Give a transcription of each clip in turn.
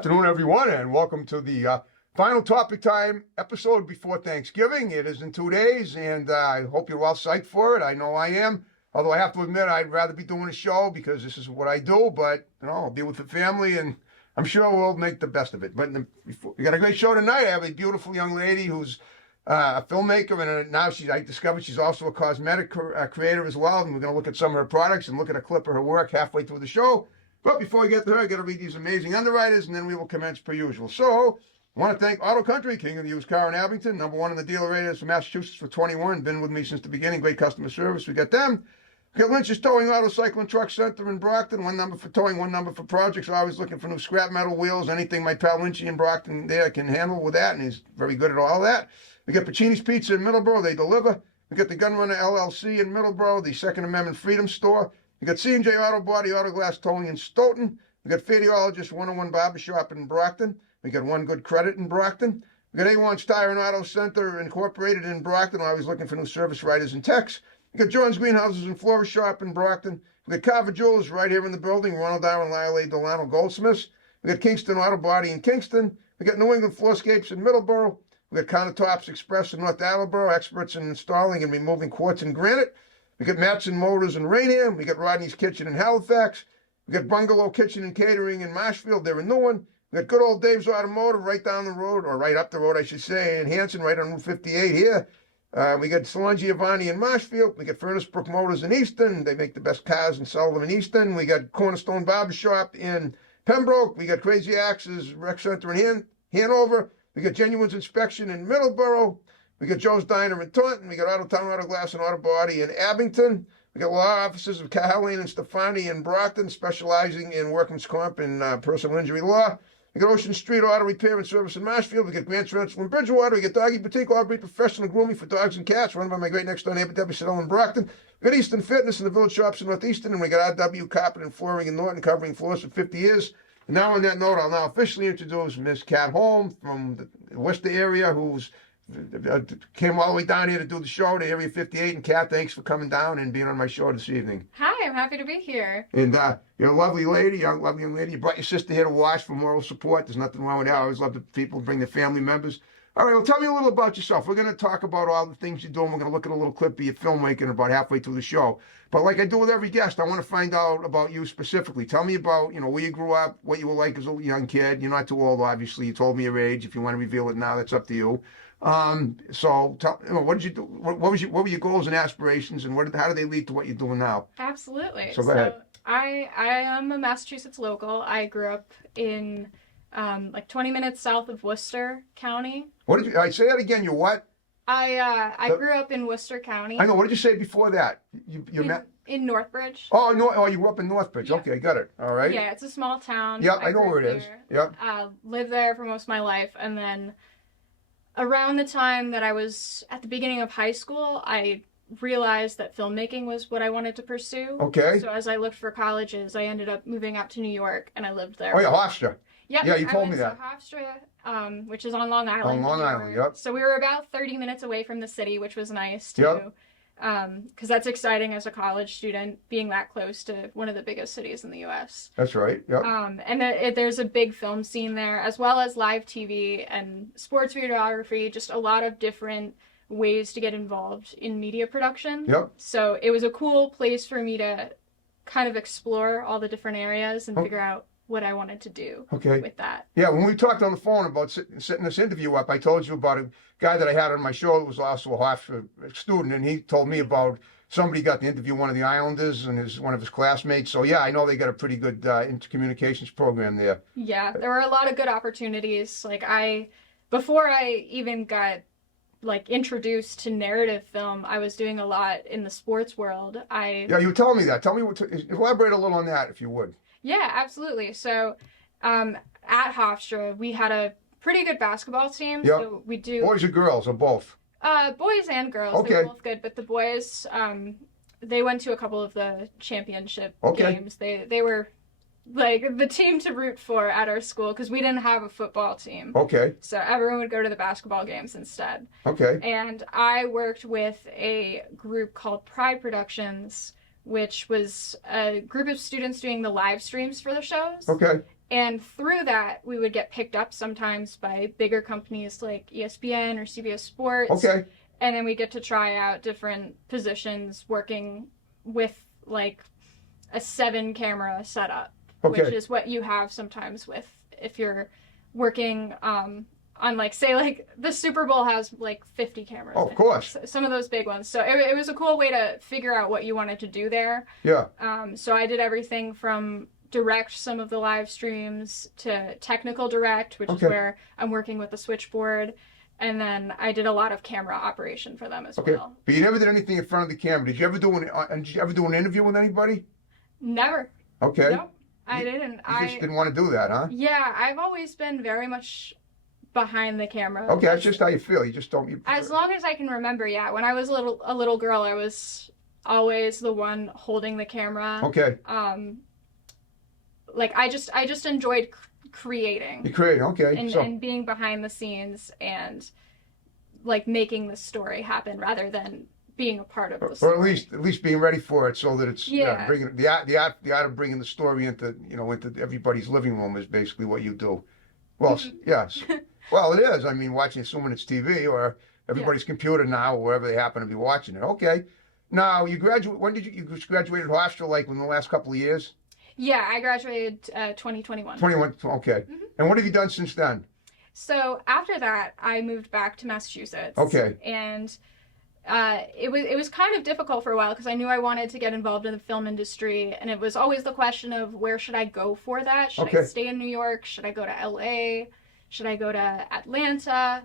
afternoon, everyone, and welcome to the final topic time episode before Thanksgiving. It is in 2 days, and I hope you're all psyched for it. I know I am. Although I have to admit, I'd rather be doing a show because this is what I do. But I'll be with the family, and I'm sure we'll make the best of it. But we got a great show tonight. I have a beautiful young lady who's a filmmaker, and now I discovered she's also a cosmetic creator as well. And we're going to look at some of her products and look at a clip of her work halfway through the show. But before we get to her, I got to read these amazing underwriters, and then we will commence per usual. So, I want to thank Auto Country, king of the used car in Abington, #1 in the dealer radius for Massachusetts for 21, been with me since the beginning, great customer service. We got them. We got Lynch's Towing Auto Cycle and Truck Center in Brockton, one number for towing, one number for projects. Always looking for new scrap metal wheels, anything my pal Lynchy in Brockton there can handle with that, and he's very good at all that. We got Pacini's Pizza in Middleborough, they deliver. We got the Gunrunner LLC in Middleborough, the Second Amendment Freedom Store. We got C&J Auto Body, Auto Glass Towing in Stoughton. We got Fadeologist 101 Barbershop in Brockton. We got One Good Credit in Brockton. We got A1's Tire and Auto Center Incorporated in Brockton. Always looking for new service writers and techs. We got John's Greenhouses and Florist Shop in Brockton. We got Carver Jewelers right here in the building. Ronald Darwin, Lyle A. Delano Goldsmiths. We got Kingston Auto Body in Kingston. We got New England Floorscapes in Middleborough. We got Countertops Express in North Attleboro. Experts in installing and removing quartz and granite. We got Matson Motors in Rainham. We got Rodney's Kitchen in Halifax. We got Bungalow Kitchen and Catering in Marshfield. They're a new one. We got good old Dave's Automotive right down the road, or right up the road, I should say, in Hanson, right on Route 58 here. We got Salon Giovanni in Marshfield. We got Furnace Brook Motors in Easton. They make the best cars and sell them in Easton. We got Cornerstone Barbershop in Pembroke. We got Crazy Axes Rec Center in Hanover. We got Genuine's Inspection in Middleborough. We got Joe's Diner in Taunton. We got Auto Town Auto Glass and Auto Body in Abington. We got law offices of Cahalan and Stefani in Brockton, specializing in workman's comp and personal injury law. We got Ocean Street Auto Repair and Service in Marshfield. We got Grant's Rental in Bridgewater. We got Doggy Boutique, all great professional grooming for dogs and cats, run by my great next door neighbor, Debbie Siddell in Brockton. We got Easton Fitness in the Village Shops in Northeastern. And we got RW Carpet and Flooring in Norton, covering floors for 50 years. And now on that note, I'll now officially introduce Miss Kat Holm from the Worcester area, who's came all the way down here to do the show to Area 58. And Kat, thanks for coming down and being on my show this evening. Hi, I'm happy to be here. And you're a lovely lady, lovely young lady. You brought your sister here to watch for moral support. There's nothing wrong with that. I always love the people bring their family members. All right, well, tell me a little about yourself. We're going to talk about all the things you're doing. We're going to look at a little clip of your filmmaking about halfway through the show. But like I do with every guest, I want to find out about you specifically. Tell me about, where you grew up, what you were like as a young kid. You're not too old, obviously. You told me your age. If you want to reveal it now, that's up to you. So tell, what did you do? What were your goals and aspirations, and how did they lead to what you're doing now? Absolutely. So go ahead. I am a Massachusetts local. I grew up in like 20 minutes south of Worcester County. What did you? I say that again. You what? I grew up in Worcester County. I know. What did you say before that? In Northbridge. Oh no! Oh, you grew up in Northbridge. Yeah. Okay, got it. All right. Yeah, it's a small town. Yep, I know where it is. Yep. Lived there for most of my life, and then around the time that I was at the beginning of high school, I realized that filmmaking was what I wanted to pursue. Okay. So as I looked for colleges, I ended up moving out to New York, and I lived there. Oh yeah, Hofstra. Yep. Yeah, you told me that. Hofstra, which is on Long Island. On Long Island, yep. So we were about 30 minutes away from the city, which was nice too. Yep. Because that's exciting as a college student, being that close to one of the biggest cities in the U.S. That's right. Yep. And there's a big film scene there, as well as live TV and sports videography, just a lot of different ways to get involved in media production. Yep. So it was a cool place for me to kind of explore all the different areas and figure out what I wanted to do with that. Yeah, when we talked on the phone about setting this interview up, I told you about a guy that I had on my show that was also a Hofstra student, and he told me about somebody got to interview one of the Islanders and one of his classmates. So yeah, I know they got a pretty good intercommunications program there. Yeah, there were a lot of good opportunities. Before I even got introduced to narrative film, I was doing a lot in the sports world. Yeah, you were telling me that. Tell me elaborate a little on that, if you would. Yeah, absolutely. So, at Hofstra, we had a pretty good basketball team. Yep. So we do boys or girls or both? Boys and girls. Okay. They were both good, but the boys, they went to a couple of the championship games. They were the team to root for at our school because we didn't have a football team. Okay. So everyone would go to the basketball games instead. Okay. And I worked with a group called Pride Productions, which was a group of students doing the live streams for the shows. Okay. And through that, we would get picked up sometimes by bigger companies like ESPN or CBS Sports. Okay. And then we get to try out different positions working with like a 7-camera setup, Okay. which is what you have sometimes with if you're working on like, say, like the Super Bowl has like 50 cameras. Oh, of course. Some of those big ones. So it was a cool way to figure out what you wanted to do there. Yeah. So I did everything from direct some of the live streams to technical direct, which is where I'm working with the switchboard. And then I did a lot of camera operation for them as well. But you never did anything in front of the camera. Did you ever do an interview with anybody? Never. Okay. Nope, I didn't. You just didn't want to do that, huh? Yeah, I've always been very much behind the camera. Okay, that's just how you feel. You just don't. As long as I can remember, yeah. When I was a little girl, I was always the one holding the camera. Okay. Like I just enjoyed creating. You create, okay. And being behind the scenes and like making the story happen rather than being a part of the story. Or at least being ready for it, so that it's bringing the art of bringing the story into everybody's living room is basically what you do. Well, yes. Well, it is. I mean, assuming it's TV or everybody's computer now, or wherever they happen to be watching it. Okay. Now you graduate. When did you graduated Hofstra? Like in the last couple of years? Yeah, I graduated 2021. 21. Okay. And what have you done since then? So after that, I moved back to Massachusetts. Okay. And it was kind of difficult for a while because I knew I wanted to get involved in the film industry, and it was always the question of where should I go for that? Should I stay in New York? Should I go to LA? Should I go to Atlanta?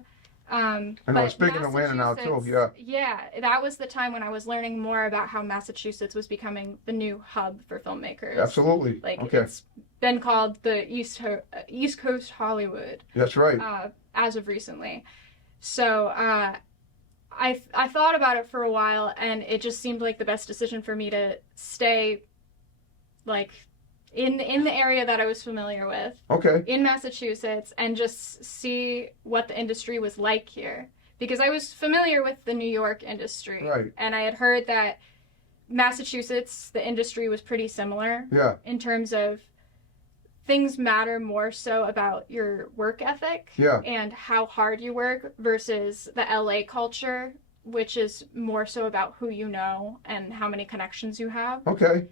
I know it's big in Atlanta now too. Yeah. Yeah, that was the time when I was learning more about how Massachusetts was becoming the new hub for filmmakers. Absolutely. Like it's been called the East Coast Hollywood. That's right. As of recently, so I thought about it for a while, and it just seemed like the best decision for me to stay, like, in the area that I was familiar with. Okay. In Massachusetts, and just see what the industry was like here, because I was familiar with the New York industry, right? And I had heard that Massachusetts, the industry was pretty similar. Yeah. In terms of things matter more so about your work ethic. Yeah. And how hard you work versus the LA culture, which is more so about who you know and how many connections you have. Okay.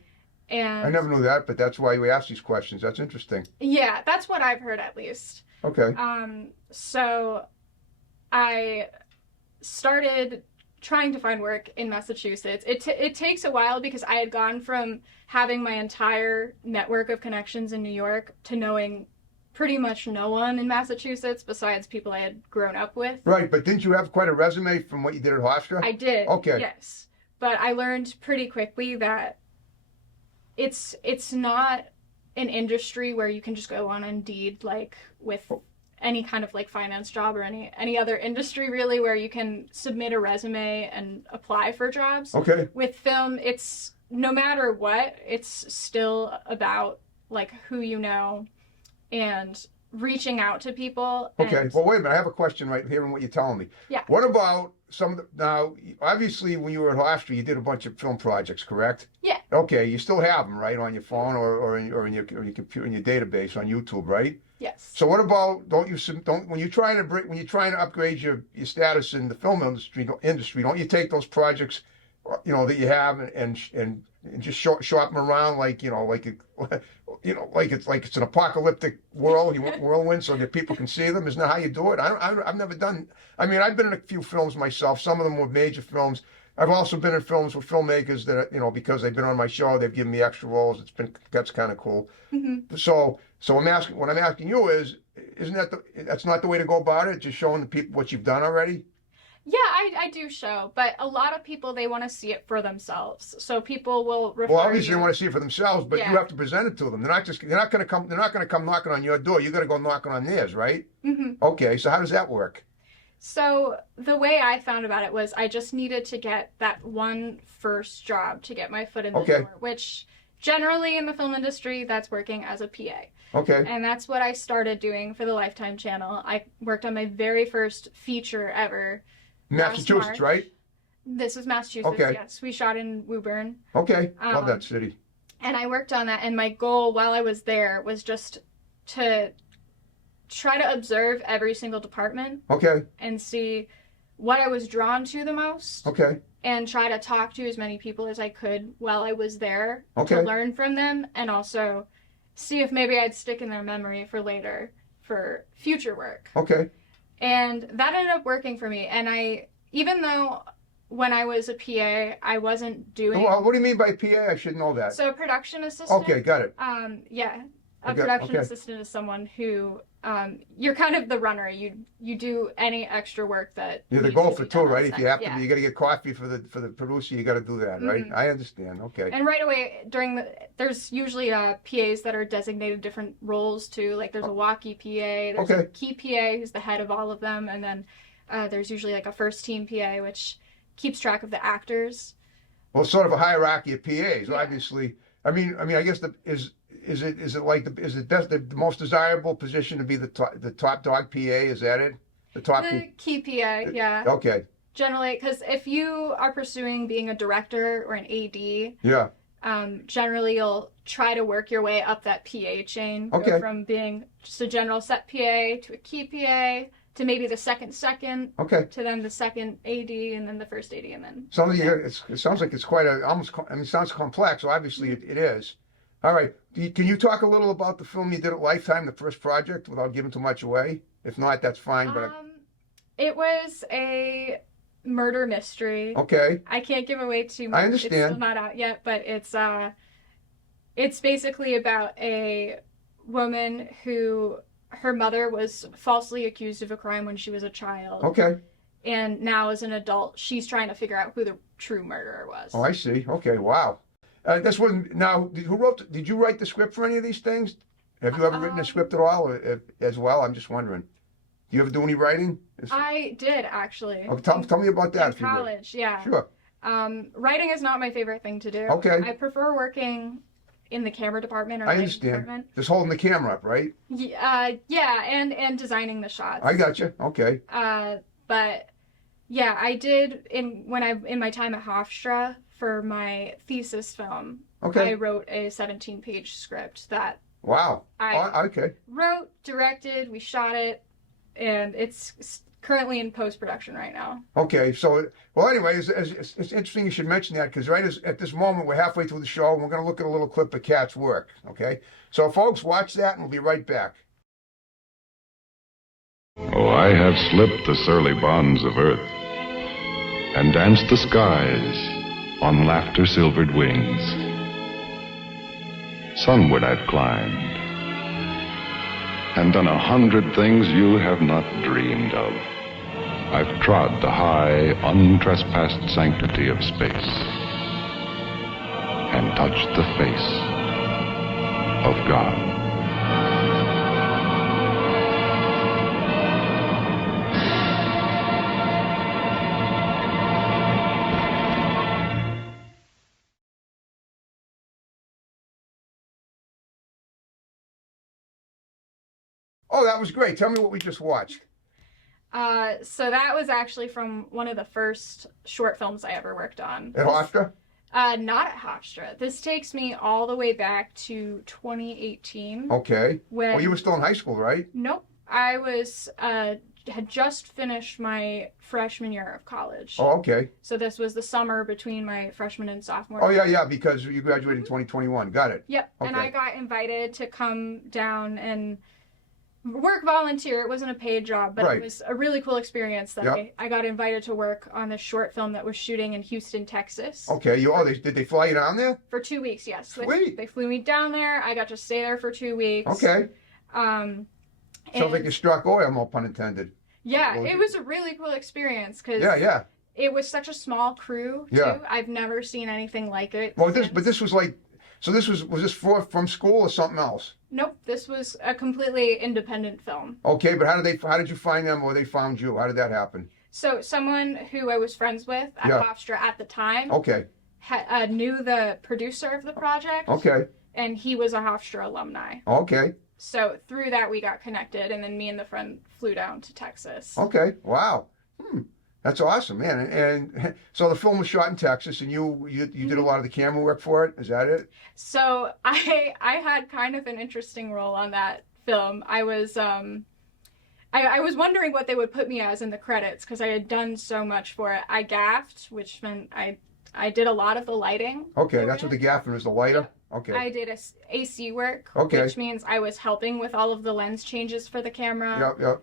And I never knew that, but that's why we ask these questions. That's interesting. Yeah, that's what I've heard at least. Okay. So I started trying to find work in Massachusetts. It takes a while because I had gone from having my entire network of connections in New York to knowing pretty much no one in Massachusetts besides people I had grown up with. Right, but didn't you have quite a resume from what you did at Hofstra? I did. Okay. Yes. But I learned pretty quickly that it's not an industry where you can just go on Indeed like with any kind of like finance job or any other industry really where you can submit a resume and apply for jobs. Okay. With film, it's no matter what, it's still about like who you know and reaching out to people. Okay. Well, wait a minute. I have a question right here in what you're telling me. Yeah. What about now, obviously, when you were at Hofstra, you did a bunch of film projects, correct? Yeah. Okay. You still have them, right, on your phone or in your computer, in your database on YouTube, right? Yes. So what about, when you're trying to upgrade your status in the film industry, don't you take those projects, that you have and just shop them around like it's an apocalyptic whirlwind so that people can see them? Isn't that how you do it? I've never done. I mean, I've been in a few films myself. Some of them were major films. I've also been in films with filmmakers that because they've been on my show, they've given me extra roles. That's kind of cool. Mm-hmm. So what I'm asking you is, that's not the way to go about it? Just showing the people what you've done already? Yeah, I do show, but a lot of people, they want to see it for themselves. So people will refer. Well, obviously they want to see it for themselves, but you have to present it to them. They're not going to come knocking on your door. You got to go knocking on theirs, right? Mm-hmm. Okay, so how does that work? So the way I found about it was I just needed to get that one first job to get my foot in the door, which generally in the film industry, that's working as a PA. Okay. And that's what I started doing for the Lifetime channel. I worked on my very first feature ever. Massachusetts, right? This is Massachusetts, yes. We shot in Woburn. Okay. Love that city. And I worked on that, and my goal while I was there was just to try to observe every single department Okay. and see what I was drawn to the most. Okay. And try to talk to as many people as I could while I was there Okay. to learn from them, and also see if maybe I'd stick in their memory for later, for future work. Okay. And that ended up working for me. And even though when I was a PA, I wasn't doing... Well, what do you mean by PA? I should know that. So production assistant. Okay, got it. Yeah. A Okay, production okay. assistant is someone who, you're kind of the runner. You do any extra work that You're the needs to gopher be too, done on right? If set. you have to, Yeah. you got to get coffee for the producer. You got to do that, right? Mhm. I understand. Okay. And right away, there's usually PAs that are designated different roles too. Like there's a walkie PA, there's a Okay. key PA who's the head of all of them, and then there's usually like a first team PA which keeps track of the actors. Well, sort of a hierarchy of PAs, Yeah. obviously. I mean, I guess is it like the most desirable position to be the top dog PA? Is that it? The top. The key PA, yeah. Okay. Generally, because if you are pursuing being a director or an AD, Yeah. generally you'll try to work your way up that PA chain. Okay. Go from being just a general set PA to a key PA to maybe the second Okay. to then the second AD and then the first AD and then... Some of you, it sounds like it's quite it sounds complex. Obviously, it is. All right. Can you talk a little about the film you did at Lifetime, the first project, without giving too much away? If not, that's fine. But It was a murder mystery. okay. I can't give away too much. I understand. It's still not out yet, but it's basically about a woman who her mother was falsely accused of a crime when she was a child. Okay. And now as an adult, she's trying to figure out who the true murderer was. Oh, I see. Okay. Wow. This one now. Did you write the script for any of these things? Have you ever written a script at all, or, as well? I'm just wondering. Do you ever do any writing? I did actually. Oh, tell me about that. In college, yeah. Sure. Writing is not my favorite thing to do. Okay. I prefer working in the camera department or I lighting understand. department. Just holding the camera up, right? Yeah, and designing the shots. I got you. Okay. But yeah, I did in my time at Hofstra for my thesis film. Okay. I wrote a 17-page script that Wow. I Okay. wrote, directed, we shot it, and it's currently in post-production right now. Okay. So, well, anyway, it's interesting you should mention that because at this moment we're halfway through the show and we're going to look at a little clip of Kat's work. Okay. So, folks, watch that and we'll be right back. Oh, I have slipped the surly bonds of earth and danced the skies on laughter-silvered wings. Sunward I've climbed and done 100 things you have not dreamed of. I've trod the high, untrespassed sanctity of space and touched the face of God. Oh, that was great. Tell me what we just watched. So that was actually from one of the first short films I ever worked on. At Hofstra? Not at Hofstra. This takes me all the way back to 2018. Okay. When... Oh, you were still in high school, right? Nope. I was had just finished my freshman year of college. Oh, okay. So this was the summer between my freshman and sophomore Oh, year. yeah, because you graduated in 2021. Got it. Yep. Okay. And I got invited to come down and work volunteer. It wasn't a paid job, but Right. it was a really cool experience that Yep. I got invited to work on this short film that was shooting in Houston, Texas. Okay. Did they fly you down there? For 2 weeks, yes. Sweet. They flew me down there. I got to stay there for 2 weeks. Okay. Sounds like you struck oil, no pun intended. Yeah, Well, it was a really cool experience because Yeah. it was such a small crew, too. Yeah. I've never seen anything like it. Well, since. this was like, so was this from school or something else? Nope, this was a completely independent film. Okay, but how did you find them or they found you? How did that happen? So someone who I was friends with at Yeah. Hofstra at the time Okay. knew the producer of the project. Okay. And he was a Hofstra alumni. Okay. So through that we got connected, and then me and the friend flew down to Texas. Okay. Wow. That's awesome, man. And so the film was shot in Texas, and you did a lot of the camera work for it. Is that it? So I had kind of an interesting role on that film, I was I was wondering what they would put me as in the credits because I had done so much for it. I gaffed, which meant I did a lot of the lighting. Okay, that's what the gaffing is, the lighter? Yep. Okay. I did AC work, Okay. which means I was helping with all of the lens changes for the camera. Yep.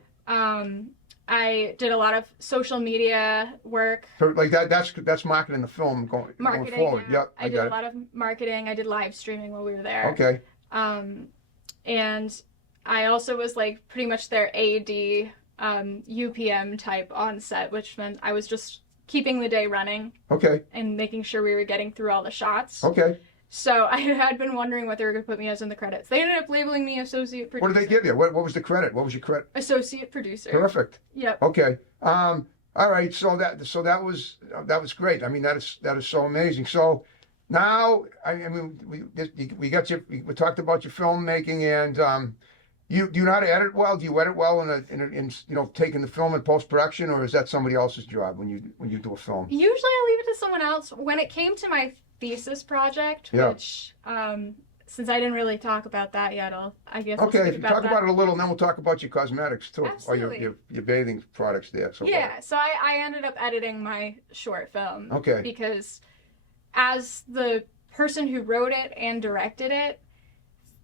I did a lot of social media work. So like that's marketing the film going forward. Yeah. Yep, I did a lot of marketing. I did live streaming while we were there. Okay. And I also was like pretty much their AD, UPM type on set, which meant I was just keeping the day running. Okay. And making sure we were getting through all the shots. Okay. So I had been wondering what they were going to put me as in the credits. They ended up labeling me associate producer. What did they give you? What was the credit? What was your credit? Associate producer. Perfect. Yep. Okay. All right. So that was great. I mean, that is so amazing. So now, I mean, we talked about your filmmaking, and do you know how to edit well? Do you edit well in taking the film in post production, or is that somebody else's job when you do a film? Usually I leave it to someone else. When it came to my thesis project, which since I didn't really talk about that yet, I guess okay. If you talk about it a little, and then we'll talk about your cosmetics too, Absolutely. or your bathing products there. So so I ended up editing my short film. Okay. Because as the person who wrote it and directed it,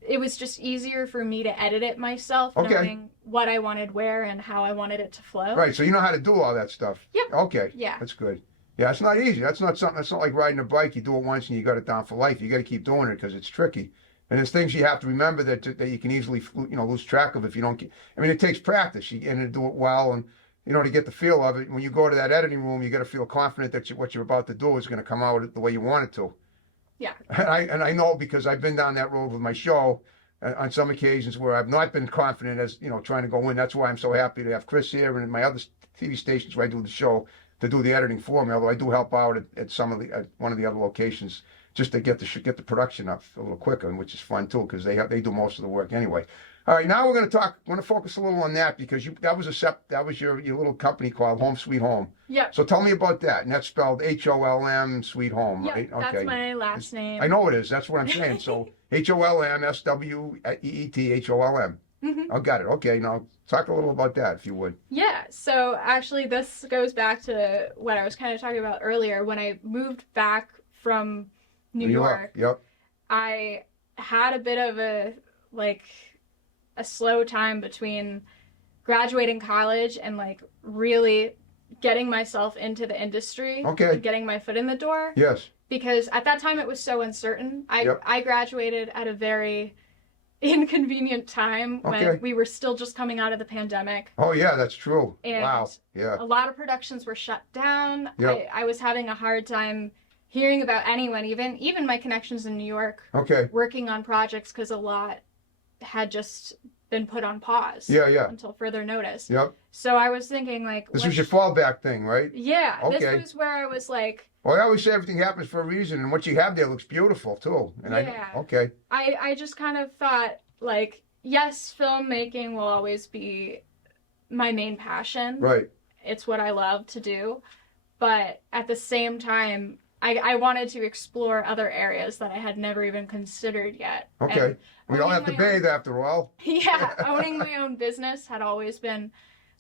it was just easier for me to edit it myself, knowing what I wanted where and how I wanted it to flow. Right, so you know how to do all that stuff. Yep. Okay. Yeah. That's good. Yeah, it's not easy. That's not like riding a bike. You do it once and you got it down for life. You got to keep doing it because it's tricky. And there's things you have to remember that you can easily lose track of if you don't. I mean, it takes practice. And to do it well and to get the feel of it. When you go to that editing room, you got to feel confident that what you're about to do is going to come out the way you want it to. Yeah. And I know because I've been down that road with my show on some occasions where I've not been confident as trying to go in. That's why I'm so happy to have Chris here and my other TV stations where I do the show to do the editing for me. Although I do help out at one of the other locations just to get the production up a little quicker, which is fun too because they do most of the work anyway. All right, now we're going to focus a little on that because that was your little company called Home Sweet Home. Yep. So tell me about that, and that's spelled HOLM Sweet Home, Yep, right? Okay. that's my last name. I know it is. That's what I'm saying. So HOLM SWEET HOLM. Mm-hmm. I got it. Okay, now talk a little about that if you would. Yeah. So actually, this goes back to what I was kind of talking about earlier. When I moved back from New York, Yep. I had a bit of a slow time between graduating college and really getting myself into the industry. Okay. And getting my foot in the door. Yes. Because at that time it was so uncertain. I graduated at a very inconvenient time when we were still just coming out of the pandemic. Oh yeah, that's true. And wow. Yeah. a lot of productions were shut down. Yep. I was having a hard time hearing about anyone, even my connections in New York, working on projects because a lot had just been put on pause. Yeah. Until further notice. Yep. So I was thinking this was your fallback thing, right? Yeah. Okay. This was where I was like, well, I always say everything happens for a reason, and what you have there looks beautiful too. And I just kind of thought yes, filmmaking will always be my main passion. Right. It's what I love to do, but at the same time, I wanted to explore other areas that I had never even considered yet. Okay. We all have to bathe after all. Yeah. Owning my own business had always been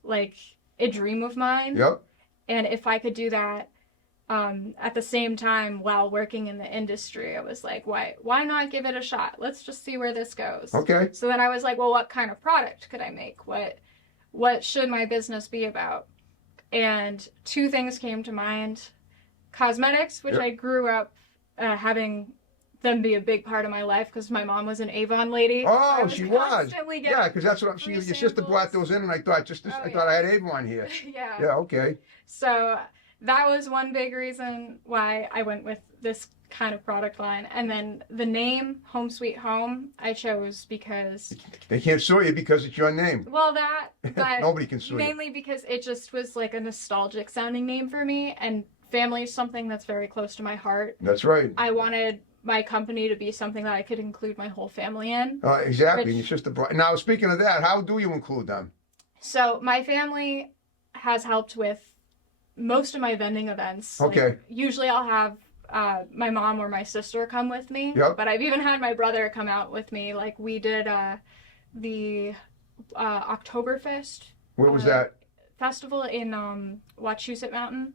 a dream of mine. Yep. And if I could do that at the same time while working in the industry, I was like, why not give it a shot? Let's just see where this goes. Okay. So then I was like, well, what kind of product could I make? What should my business be about? And two things came to mind. Cosmetics, which I grew up having them be a big part of my life because my mom was an Avon lady. Oh, she was. Yeah, because that's what your sister brought those in, and I thought I thought I had Avon here. Yeah. Yeah. Okay. So that was one big reason why I went with this kind of product line. And then the name Home Sweet Home I chose because they can't sue you because it's your name. Well, but nobody can sue you. Mainly because it just was a nostalgic sounding name for me, and family is something that's very close to my heart. That's right. I wanted my company to be something that I could include my whole family in. Exactly. And it's just now, speaking of that, how do you include them? So my family has helped with most of my vending events. Okay. Usually I'll have my mom or my sister come with me. Yep. But I've even had my brother come out with me. We did the Oktoberfest Where was that? festival in Wachusett Mountain.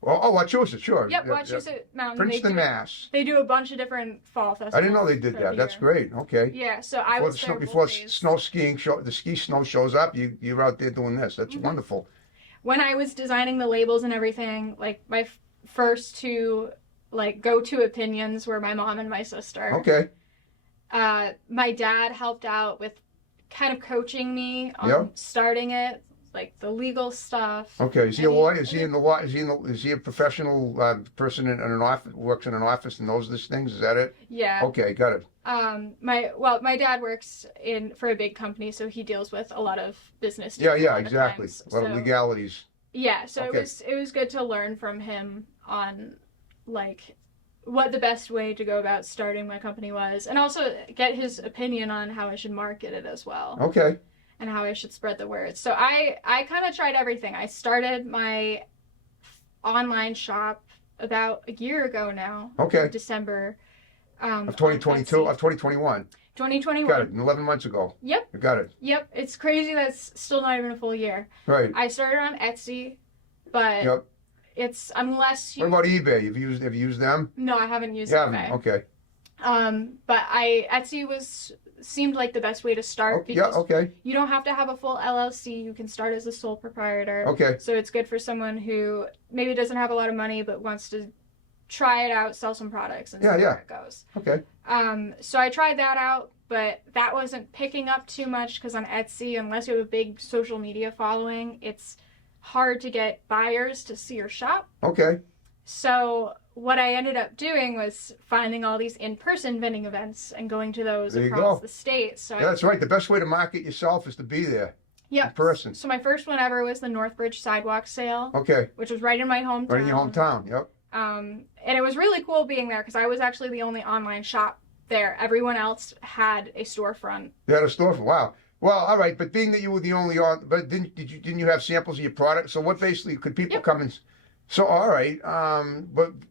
Oh, Wachusett, sure. Yep, Wachusett Mountain. Princeton, Mass. They do a bunch of different fall festivals. I didn't know they did that. That's great. Okay. Yeah, so I was there before both days. snow skiing the ski snow shows up. You're out there doing this. That's wonderful. When I was designing the labels and everything, like my first two like go-to opinions were my mom and my sister. Okay. My dad helped out with kind of coaching me on starting it, like the legal stuff. Okay. Is he a lawyer? Is he in the law? Is he a professional person in an office? Works in an office and knows these things? Is that it? Yeah. Okay. Got it. My dad works for a big company, so he deals with a lot of business. Yeah. Yeah. Exactly. A lot of legalities. Yeah. So it was good to learn from him on like what the best way to go about starting my company was, and also get his opinion on how I should market it as well. Okay. And how I should spread the word. So I kind of tried everything. I started my online shop about a year ago now. Okay. December. Of 2022, of 2021. 2021. Got it. 11 months ago. Yep. I got it. Yep. It's crazy that's still not even a full year. Right. I started on Etsy, but it's unless you. What about eBay? Have you used them? No, I haven't used eBay. Okay. But Etsy seemed like the best way to start because you don't have to have a full LLC. You can start as a sole proprietor. Okay. So it's good for someone who maybe doesn't have a lot of money but wants to try it out, sell some products, and see where it goes. Okay. So I tried that out, but that wasn't picking up too much because on Etsy, unless you have a big social media following, it's hard to get buyers to see your shop. Okay. So what I ended up doing was finding all these in-person vending events and going to those across the state. So that's right. The best way to market yourself is to be there. Yeah. In person. So my first one ever was the Northbridge Sidewalk Sale. Okay. Which was right in my hometown. Right in your hometown. Yep. And it was really cool being there because I was actually the only online shop there. Everyone else had a storefront. You had a storefront. Wow. Well, all right, but being that you were the only but didn't you have samples of your product? So what basically could people come and? So all right,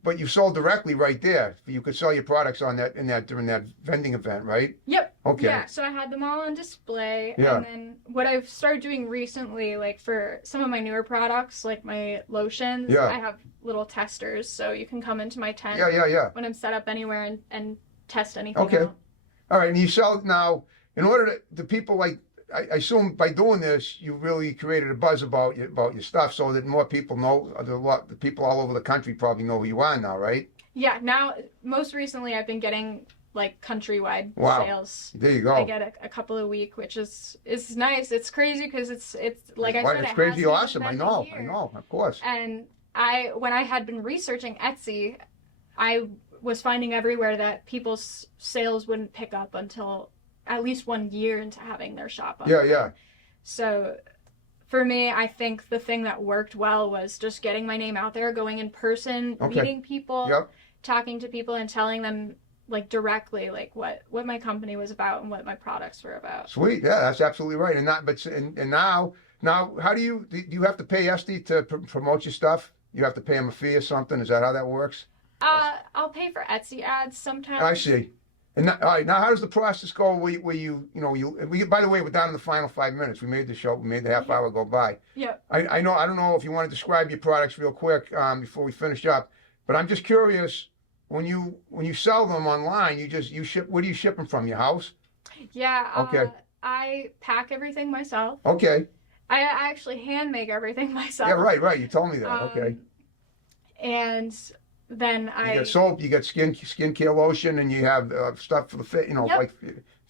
but you sold directly right there. You could sell your products during that vending event, right? Yep. Okay. Yeah. So I had them all on display, Yeah. And then what I've started doing recently, like for some of my newer products, like my lotions, I have little testers, so you can come into my tent. Yeah. When I'm set up anywhere and test anything. Okay. Out. All right, and you sell now. In order to people like, I assume by doing this, you really created a buzz about your stuff, so that more people know. The people all over the country probably know who you are now, right? Yeah. Now, most recently, I've been getting like countrywide sales. There you go. I get a couple a week, which is nice. It's crazy because it's like I said, it's crazy awesome. I know, of course. And when I had been researching Etsy, I was finding everywhere that people's sales wouldn't pick up until at least 1 year into having their shop up. Yeah. So for me, I think the thing that worked well was just getting my name out there, going in person, meeting people, talking to people, and telling them like directly like what my company was about and what my products were about. Sweet. Yeah, that's absolutely right. And now how do you have to pay Esty to promote your stuff? You have to pay him a fee or something? Is that how that works? I'll pay for Etsy ads sometimes. I see. And all right, now how does the process go? Where you by the way, we're down in the final 5 minutes. We made the show. We made the half hour go by. Yep. I know. I don't know if you want to describe your products real quick before we finish up, but I'm just curious. When you sell them online, you ship. Where do you ship them from? Your house? Yeah. Okay. I pack everything myself. Okay. I actually hand make everything myself. Yeah. Right. You told me that. Okay. And then you get soap, you get skincare lotion, and you have stuff for the face,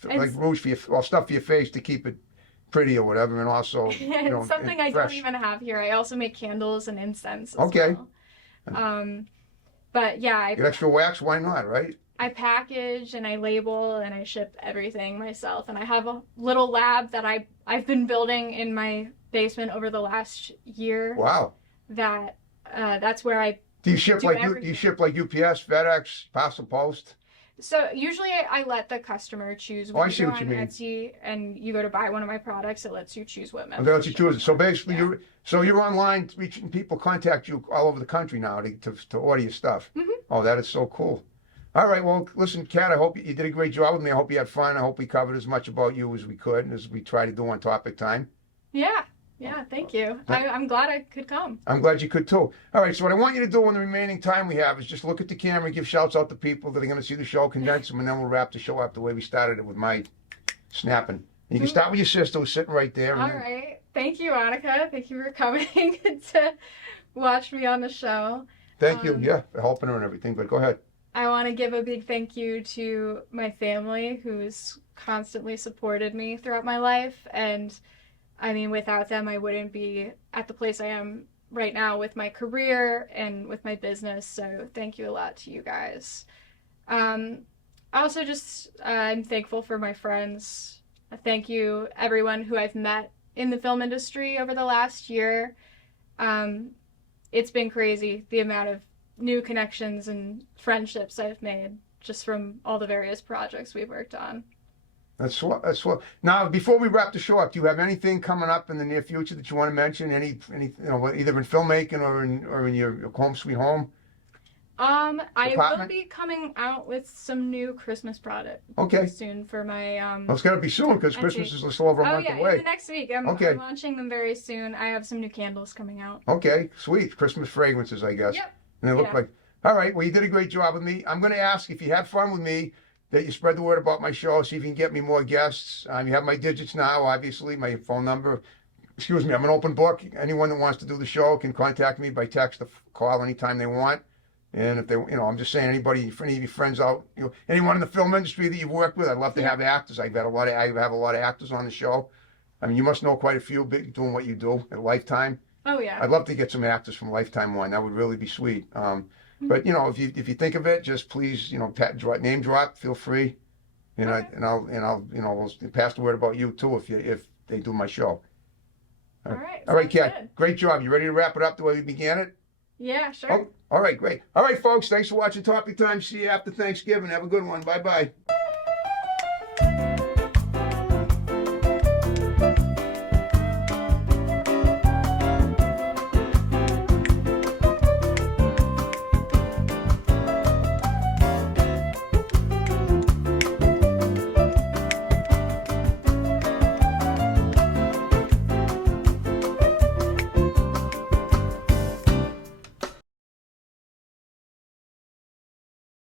like rouge for stuff for your face to keep it pretty or whatever, and also something I don't even have here. I also make candles and incense. As well. But yeah, I get extra wax. Why not? Right. I package and I label and I ship everything myself, and I have a little lab that I've been building in my basement over the last year. Wow. That's where I. Do you ship like UPS, FedEx, Parcel Post? So usually I let the customer choose. I see what you mean. Etsy and you go to buy one of my products, it lets you choose what method. It lets you choose it. So basically, you're online reaching people, contact you all over the country now to order your stuff. Mm-hmm. Oh, that is so cool. All right. Well, listen, Kat, I hope you did a great job with me. I hope you had fun. I hope we covered as much about you as we could, and as we try to do on Topic Time. Yeah. Yeah, thank you. I'm glad I could come. I'm glad you could too. All right, so what I want you to do in the remaining time we have is just look at the camera and give shouts out to people that are going to see the show, condense them, and then we'll wrap the show up the way we started it with my snapping. You can start with your sister who's sitting right there. All right. Thank you, Annika. Thank you for coming to watch me on the show. Thank you, for helping her and everything, but go ahead. I want to give a big thank you to my family who's constantly supported me throughout my life, and I mean, without them, I wouldn't be at the place I am right now with my career and with my business. So thank you a lot to you guys. Also, I'm thankful for my friends. Thank you, everyone who I've met in the film industry over the last year. It's been crazy, the amount of new connections and friendships I've made just from all the various projects we've worked on. That's what. Now, before we wrap the show up, do you have anything coming up in the near future that you want to mention? Any, either in filmmaking or in your home, Sweet Home? I will be coming out with some new Christmas product soon for my Well, it's gotta be soon because Christmas is just over a month away. In the next week. I'm launching them very soon. I have some new candles coming out. Okay, sweet. Christmas fragrances, I guess. Yep. And they look like. All right. Well, you did a great job with me. I'm going to ask if you had fun with me, that you spread the word about my show, see if you can get me more guests. You have my digits now, obviously, my phone number. Excuse me, I'm an open book. Anyone that wants to do the show can contact me by text or call anytime they want. And if they, I'm just saying, anybody, any of your friends out, anyone in the film industry that you've worked with, I'd love to have actors. I have a lot of actors on the show. I mean, you must know quite a few doing what you do at Lifetime. Oh yeah. I'd love to get some actors from Lifetime on. That would really be sweet. But if you think of it, just please, name drop. Feel free, and I'll we'll pass the word about you too if they do my show. All right. All right, Kat. Great job. You ready to wrap it up the way we began it? Yeah, sure. Oh, all right, great. All right, folks. Thanks for watching Topic Time. See you after Thanksgiving. Have a good one. Bye bye.